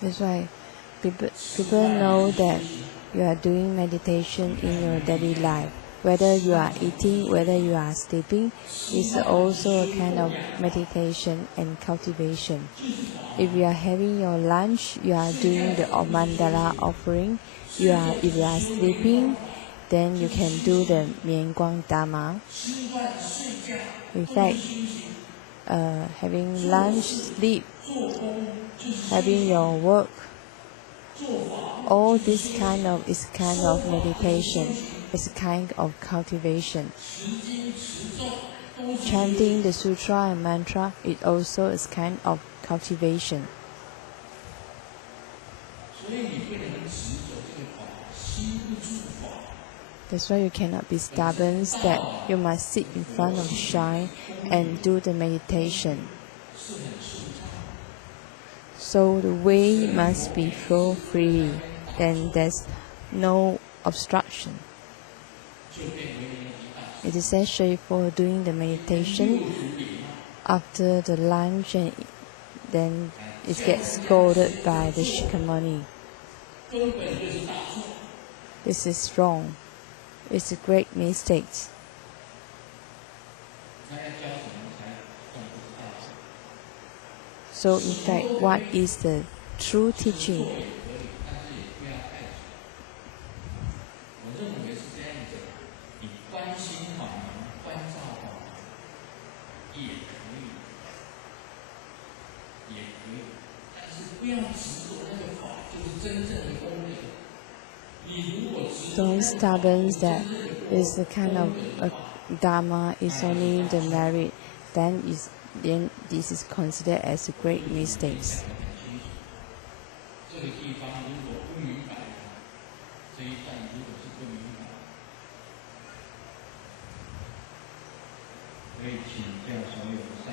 That's why people know that you are doing meditation in your daily life. Whether you are eating, whether you are sleeping, is also a kind of meditation and cultivation. If you are having your lunch, you are doing the mandala offering. If you are sleeping, then you can do the Mian Guang Dharma. In fact, having lunch, sleep, having your work, all this is kind of meditation. It's a kind of cultivation. Chanting the sutra and mantra, it also is kind of cultivation. That's why you cannot be stubborn that you must sit in front of the shrine and do the meditation. So the way must be flow freely, then there's no obstruction. It is actually for doing the meditation after the lunch, and then it gets scolded by the Shikamani. This is wrong. It's a great mistake. So in fact, what is the true teaching? Don't stubborn that is the kind of Dharma is only the merit, then this is considered as a great mistake.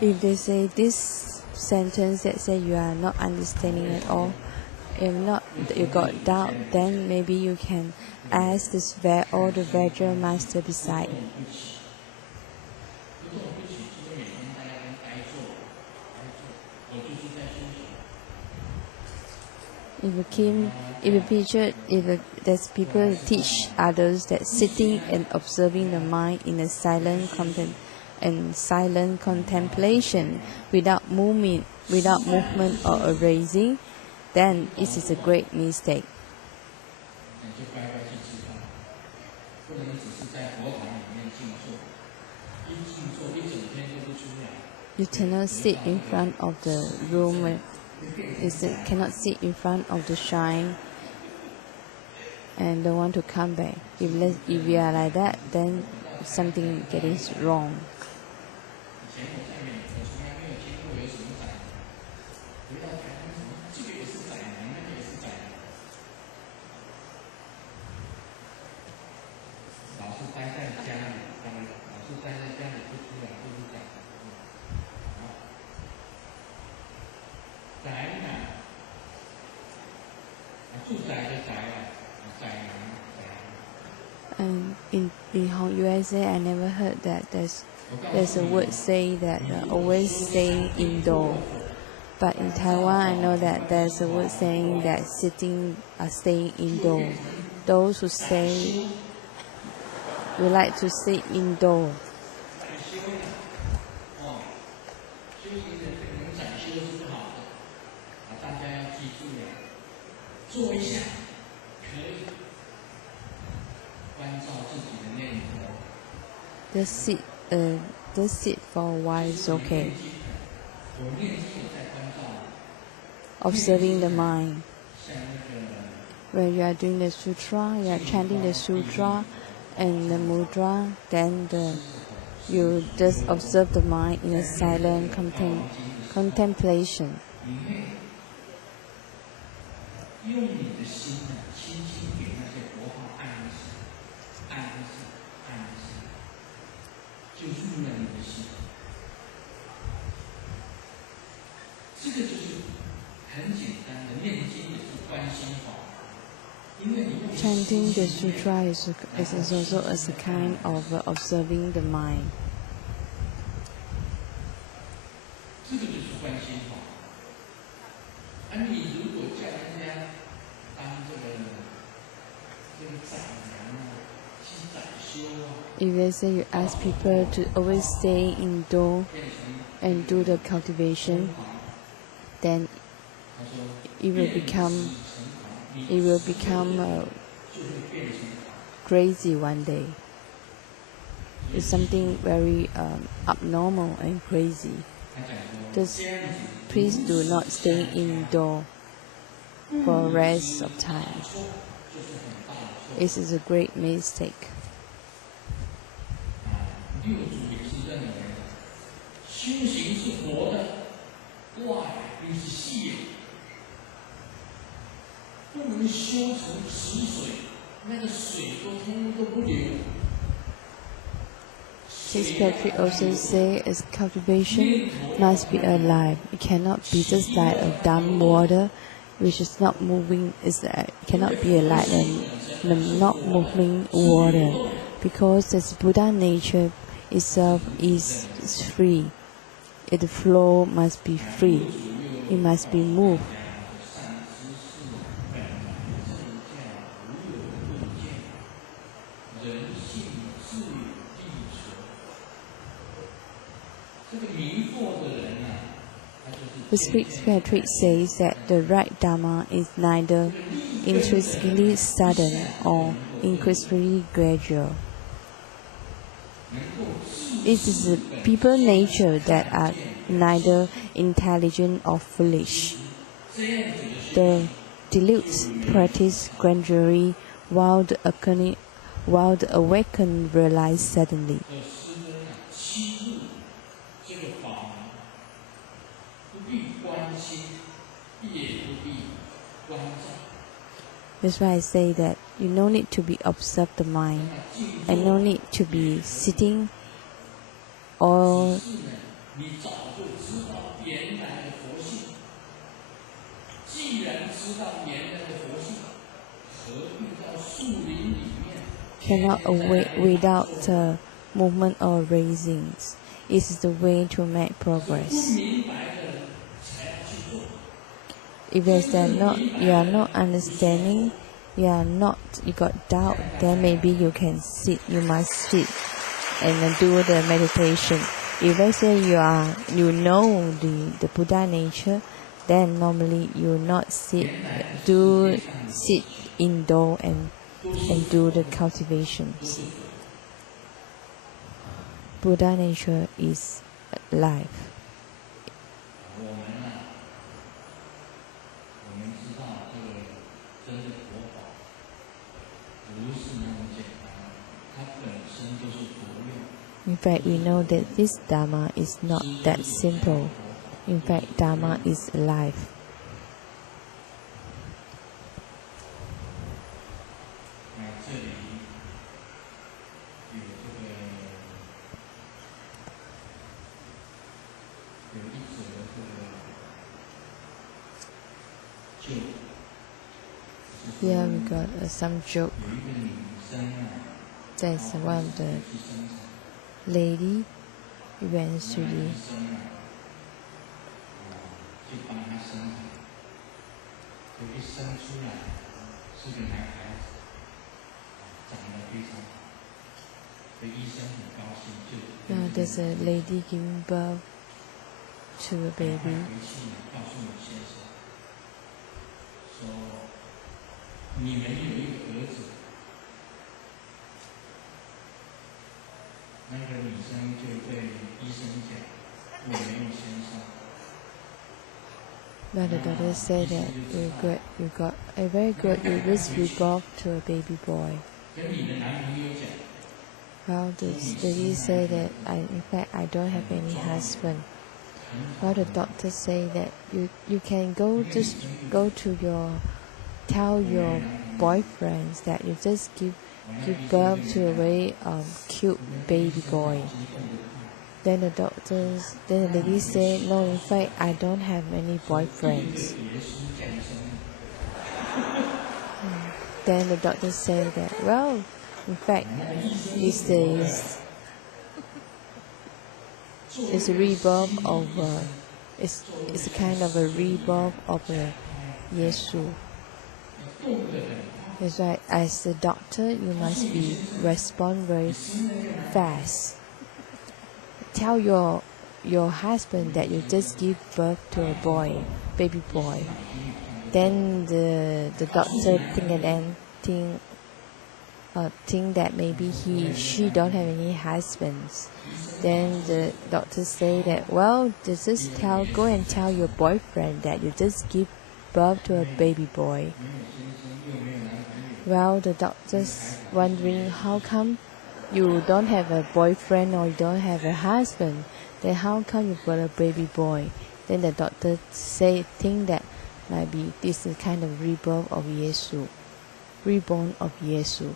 If they say this sentence that say you are not understanding at all, if not you got doubt, then maybe you can ask this or the Vajra master beside. If there's people who teach others that sitting and observing the mind in a silent contemplation without movement or erasing, then it is a great mistake. You cannot sit in front of the room. You cannot sit in front of the shrine and don't want to come back. If you are like that, then something getting wrong. And in USA, I never heard that there's a word say that always stay indoor. But in Taiwan, I know that there's a word saying that staying indoor. Those who say we like to sit indoor. Just sit for a while is okay. Observing the mind. When you are doing the sutra, you are chanting the sutra and the mudra, then you just observe the mind in a silent contemplation. Chanting the sutra is also as a kind of observing the mind. If let's say you ask people to always stay indoor and do the cultivation, then it will become crazy one day. It's something very abnormal and crazy. Just please do not stay indoor for rest of time. This is a great mistake. 六祖也是认为，修行是活的，外又是细，不能修成池水，那个水通都不流。Patriarch also say as cultivation must be alive. It cannot be just like a dumb water, which is not moving. It cannot be alive and not moving water, because as Buddha nature itself is free. The flow must be free. It must be moved. The Patriarch says that the right Dharma is neither intrinsically sudden or increasingly gradual. It is the people nature that are neither intelligent or foolish. The delutes practice gradually, while the awakened realize suddenly. That's why I say that you no need to be observe the mind, and no need to be sitting or cannot awake without movement or raisings. It is the way to make progress. If you are not understanding, you got doubt, then maybe you can sit. You must sit and do the meditation. If let's say you know the Buddha nature, then normally you will not sit indoor and do the cultivations. Buddha nature is life. In fact, we know that this Dharma is not that simple. In fact, Dharma is life. Here we got some joke. There's one of the lady went to the now there's a lady giving birth to a baby. Now the doctor said that you got a very good, you just rebirth to a baby boy. Well, the lady said that in fact I don't have any husband. Well, the doctor say that you can tell your boyfriends that you just give birth to a very cute baby boy. Then the lady said, no, in fact, I don't have any boyfriends. Then the doctor said that, well, in fact, these days, it's a rebirth of it's a kind of a rebirth of a Yesu. That's why as a doctor you must respond very fast. Tell your husband that you just give birth to a baby boy. Then the doctor think that maybe she don't have any husbands. Then the doctor say that, well, just go and tell your boyfriend that you just give birth to a baby boy. Well, the doctor's wondering how come you don't have a boyfriend or you don't have a husband. Then how come you got a baby boy? Then the doctor think that maybe this is kind of rebirth of Yesu, reborn of Yesu.